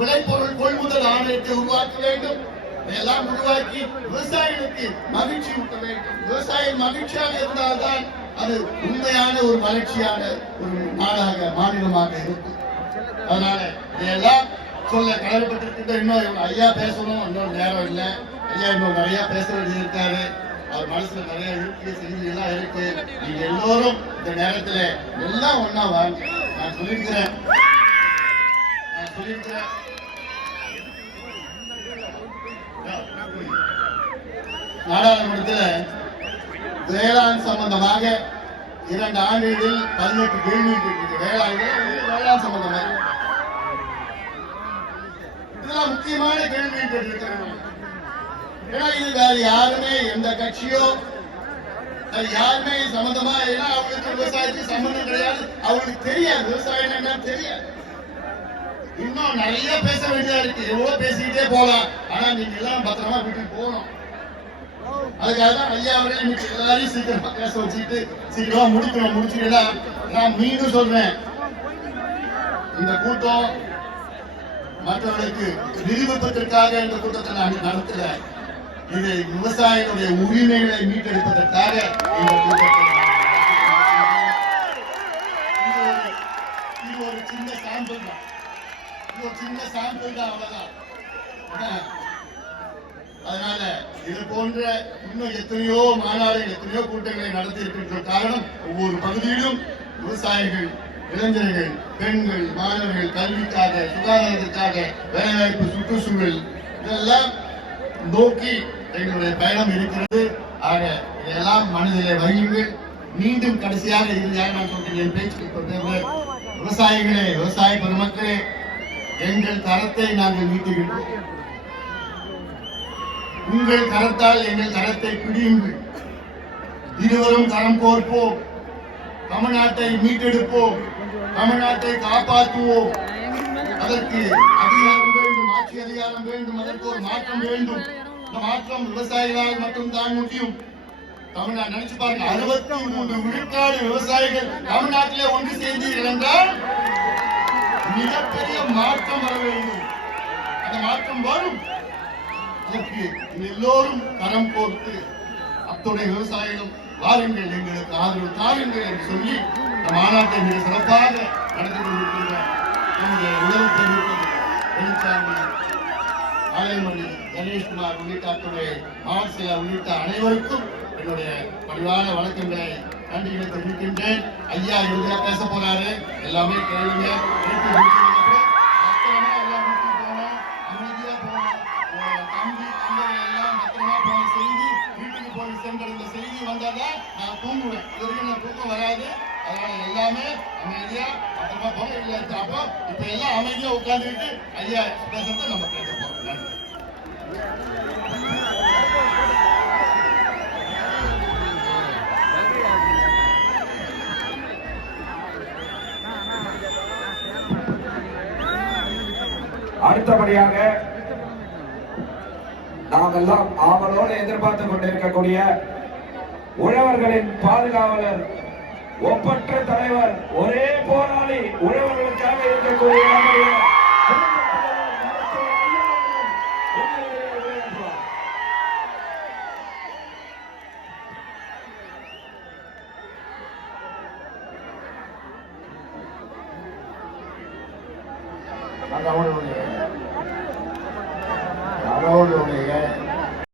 விளைபொருள் கொள்முதல் ஆணையத்தை உருவாக்க வேண்டும். இதெல்லாம் உருவாக்கி விவசாயிகளுக்கு மகிழ்ச்சி ஊட்ட வேண்டும். விவசாயி மகிழ்ச்சியாக இருந்தால்தான் அது உண்மையான ஒரு வளர்ச்சியான ஒரு நாடாக மாநிலமாக இருக்கும். அதனால இதையெல்லாம் சொல்ல கடமைப்பட்டிருக்கின்ற இன்னும் ஐயா பேசணும். இன்னும் நேரம் இல்லை. ஐயா இன்னும் நிறைய பேச வேண்டியது இருக்காரு அவர் மனசுல நிறைய இருக்கு செய்திகள்லாம் இருக்கு. நீங்க எல்லோரும் இந்த நேரத்துல எல்லாம் ஒன்னா வாங்க. நான் சொல்லியிருக்கிறேன். நான் சொல்லியிருக்கிறேன். நாடாளுமன்றத்துல வேளாண் சம்பந்தமாக இரண்டு ஆண்டுகளில் பதினெட்டு கேள்விகள் வேளாண் வேளாண் சம்பந்தமாக இதெல்லாம் முக்கியமான கேள்வி கேட்டிருக்கிறேன் ஏன்னா இது வேற யாருமே எந்த கட்சியோ யாருமே சம்பந்தமா ஏன்னா அவங்களுக்கு விவசாயத்துக்கு சம்பந்தம் கிடையாது. அவங்களுக்கு தெரியாது. விவசாயம் என்னன்னு தெரியாது. இன்னும் நிறைய பேச வேண்டியதா இருக்கு. எவ்வளவு பேசிக்கிட்டே போலாம் ஆனா நீங்க எல்லாம் பத்திரமா வீட்டுக்கு போகணும். அதுக்காக தான் ஐயா அவர்கள் இன்னைக்கு எல்லாரையும் சீக்கிரமா பேச வச்சுக்கிட்டு சீக்கிரமா முடிக்கணும் முடிச்சுக்கிட்டா நான் மீண்டும் சொல்றேன். இந்த கூட்டம் மற்றவர்களுக்கு நிரூபிப்பதற்காக இந்த கூட்டத்தை நான் நடத்தல. இது விவசாயிகளுடைய உரிமைகளை மீட்டெடுப்பதற்காக இந்த கூட்டத்தை இது ஒரு- சின்ன சாம்பிள் தான். இது ஒரு சின்ன சாம்பிள் தான் அவ்வளவுதான். அதனால இது போன்ற இன்னும் எத்தனையோ மாநாடுகள் எத்தனையோ கூட்டங்களை நடத்தி இருக்கின்ற காரணம் ஒவ்வொரு பகுதியிலும் விவசாயிகள் இளைஞர்கள் பெண்கள் மாணவர்கள் கல்விக்காக சுகாதாரத்திற்காக வேலைவாய்ப்பு சுற்றுச்சூழல் இதெல்லாம் நோக்கி எங்களுடைய பயணம் இருக்கிறது. ஆக இதெல்லாம் மனதிலே வையுங்கள். மீண்டும் கடைசியாக இறுதியாக நான் சொல்கிறேன் என் பேச்சுக்கு விவசாயிகளே விவசாய பெருமக்களே எங்கள் தரத்தை நாங்கள் மீட்டுகின்றோம் உங்கள் கரத்தால் எங்கள் கரத்தை பிடியுங்கள். இருவரும் கரம் கோர்ப்போம். தமிழ்நாட்டை மீட்டெடுப்போம். தமிழ்நாட்டை காப்பாற்றுவோம். அதற்கு அதிகாரம் வேண்டும் ஆட்சி அதிகாரம் வேண்டும் அதற்கு ஒரு மாற்றம் வேண்டும். இந்த மாற்றம் விவசாயிகளால் மட்டும்தான் முடியும். தமிழ்நாடு நினைச்சு பாருங்க அறுபத்தி மூன்று விழுக்காடு விவசாயிகள் தமிழ்நாட்டிலே ஒன்று சேர்ந்தீர்கள் என்றால் மிகப்பெரிய மாற்றம் வர வேண்டும். அந்த மாற்றம் வரும். அதற்கு எல்லோரும் கரம் கோர்த்து அத்துடைய விவசாயிகளும் வாருங்கள் எங்களுக்கு ஆதரவு தாருங்கள் என்று சொல்லி இந்த மாநாட்டை மிக சிறப்பாக நடந்து கொண்டிருக்கின்ற நம்முடைய உளவு தெரிவிப்பது வெளிச்சாமி ஆலயமணி கணேஷ்குமார் உள்ளிட்ட அத்துடைய மாவட்ட உள்ளிட்ட அனைவருக்கும் என்னுடைய பணிவான வணக்கங்களை நன்றிகளை தெரிவிக்கின்றேன். ஐயா இறுதியாக பேச போறாரு. எல்லாமே கேளுங்க. போன செய்தி வீட்டுக்கு போய் சென்றடைந்த செய்தி வந்தாதான் நான் தூங்குவேன். இது வரைக்கும் நான் தூக்கம் வராது. அதனால எல்லாமே அமைதியா அப்புறமா போங்க இல்லை அப்போ இப்ப எல்லாம் அமைதியா உட்கார்ந்துக்கிட்டு ஐயா பேசுறதை நம்ம கேட்க போறோம் அடுத்தபடியாக நாம் எல்லாம் ஆவலோடு எதிர்பார்த்து கொண்டிருக்கக்கூடிய உழவர்களின் பாதுகாவலர் ஒப்பற்ற தலைவர் ஒரே போராளி உழவர்களுக்காக இருக்கக்கூடிய நம்முடைய கடவுளுடைய